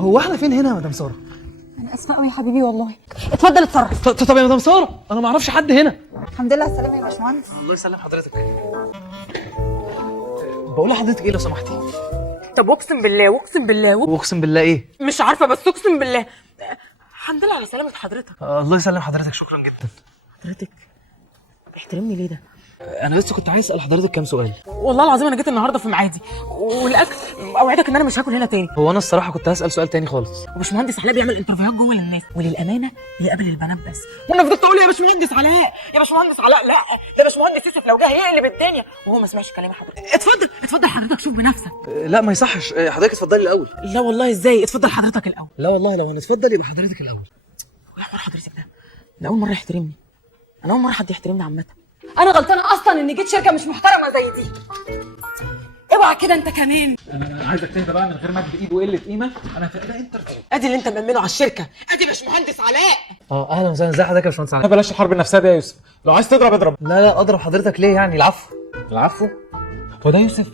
هو احنا فين هنا يا مدام ساره؟ انا اسفه قوي يا حبيبي والله. اتفضل اتصرف. طب يا مدام ساره انا ما اعرفش حد هنا. الحمد لله على السلامه يا باشمهندس. الله يسلم حضرتك. بقول لحضرتك ايه لو سمحتي؟ طب اقسم بالله واقسم بالله واقسم بالله ايه؟ مش عارفه بس اقسم بالله. الحمد لله على سلامه حضرتك. الله يسلم حضرتك، شكرا جدا. حضرتك بيحترمني ليه ده؟ انا بس كنت عايز اسال حضرتك كام سؤال. والله العظيم انا جيت النهارده في ميعادي والاكل اوعدك ان انا مش هاكل هنا تاني. هو انا الصراحه كنت هسال سؤال تاني خالص. وباشمهندس علاء بيعمل انترفيوهات جوه للناس وللامانه بيقابل البنات بس. وانا فضلت اقول يا باشمهندس علاء يا باشمهندس علاء، لا ده باشمهندس يوسف لو جه هيقلب الدنيا، وهو ما سمعش كلامي. حضرتك اتفضل حضرتك شوف بنفسك. لا ما يصحش، حضرتك اتفضلي الاول. لا والله ازاي؟ اتفضل حضرتك الاول. لا والله لو هنتفضل يبقى حضرتك الاول. ويا حوار حضرتك ده اول مره يحترمني. انا اول مره حد يحترمني عامه. انا غلطانه اصلا اني جيت شركه مش محترمه زي دي. اوعى كده انت كمان. انا عايزك تهدى بقى من غير مد ايد وقله قيمه. انا في ده انترفيو. ادي اللي انت مأمنه على الشركه، ادي باشمهندس علاء. اهلا وسهلا، ازي حضرتك يا باشمهندس علاء؟ بلاش الحرب النفسيه دي يا يوسف، لو عايز تضرب اضرب. لا اضرب حضرتك ليه يعني؟ العفو. العفو. هو ده يوسف؟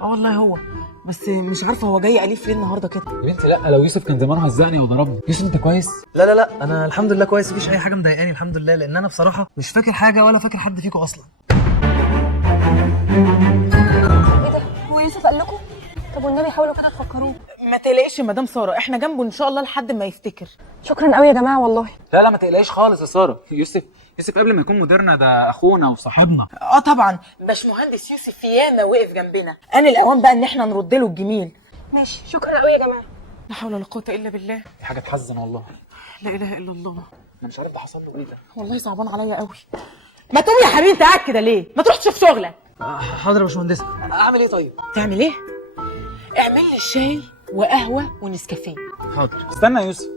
اه والله هو، بس مش عارفه هو جاي اليف ليه النهارده كده. يا بنتي لا، لو يوسف كان زمانه هزقني وضربني. يوسف انت كويس؟ لا انا الحمد لله كويس، مفيش اي حاجه مضايقاني الحمد لله، لان انا بصراحه مش فاكر حاجه ولا فاكر حد فيكم اصلا. ايه ده؟ هو يوسف قال لكم؟ طب والنبي حاولوا كده تفكروه. ما تقلقش يا مدام ساره، احنا جنبه ان شاء الله لحد ما يفتكر. شكرا قوي يا جماعه والله. لا ما تقلقيش خالص يا ساره. يوسف قبل ما يكون مديرنا ده اخونا وصاحبنا. اه طبعا باشمهندس يوسف ياما وقف جنبنا، انا الاوان بقى ان احنا نرد له الجميل. ماشي شكرا قوي يا جماعه. لا حول ولا قوه الا بالله. دي حاجه تحزن والله. لا اله الا الله. انا مش عارف ده حصل له ايه ده. والله صعبان عليا قوي. ما تقوم يا حبيبي، انت قاعد كده ليه؟ ما تروح تشوف شغلك. حاضر يا باشمهندس. اعمل ايه طيب؟ تعمل ايه؟ اعمل لي شاي وقهوه ونسكافيه. حاضر. استنى يا يوسف،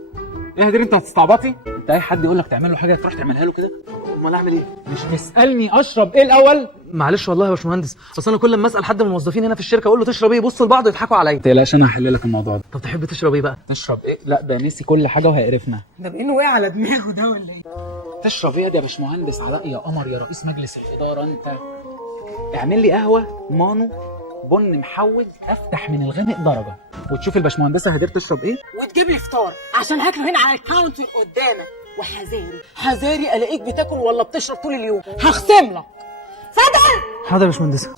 ايه يا هدير انت هتستعبطي؟ انت اي حد يقول لك تعمل له حاجه تروح تعملها له كده؟ امال اعمل ايه؟ مش تسالني اشرب ايه الاول؟ معلش والله يا باشمهندس، اصل انا كل ما اسال حد من الموظفين هنا في الشركه اقول له تشرب ايه يبصوا لبعض ويضحكوا عليا. ما تقلقش انا هحل لك الموضوع ده. طب تحب تشرب ايه بقى؟ تشرب ايه؟ لا ده نسي كل حاجه وهيقرفنا. ده بانه وقع على دماغه ده ولا ايه؟ تشرب ايه يا باشمهندس علاء يا قمر يا رئيس مجلس الاداره انت؟ اعمل لي قهوه مانو بن محوج افتح من الغامق درجه، وتشوف الباشمهندسه هدير تشرب ايه، وتجيب لي فطار عشان هاكله هنا على الكاونتر قدامك. وحذاري الاقيك بتاكل ولا بتشرب طول اليوم، هخصم لك. اتفضل. حاضر يا باشمهندس.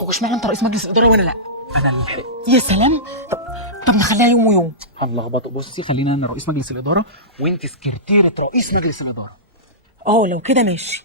هو اشمعنى انت رئيس مجلس الاداره وانا لا؟ انا اللي لحقت. يا سلام. طب نخليها يوم ويوم. هنلخبطه. بصي خلينا انا رئيس مجلس الاداره وانت سكرتيره رئيس مجلس الاداره. اه لو كده ماشي.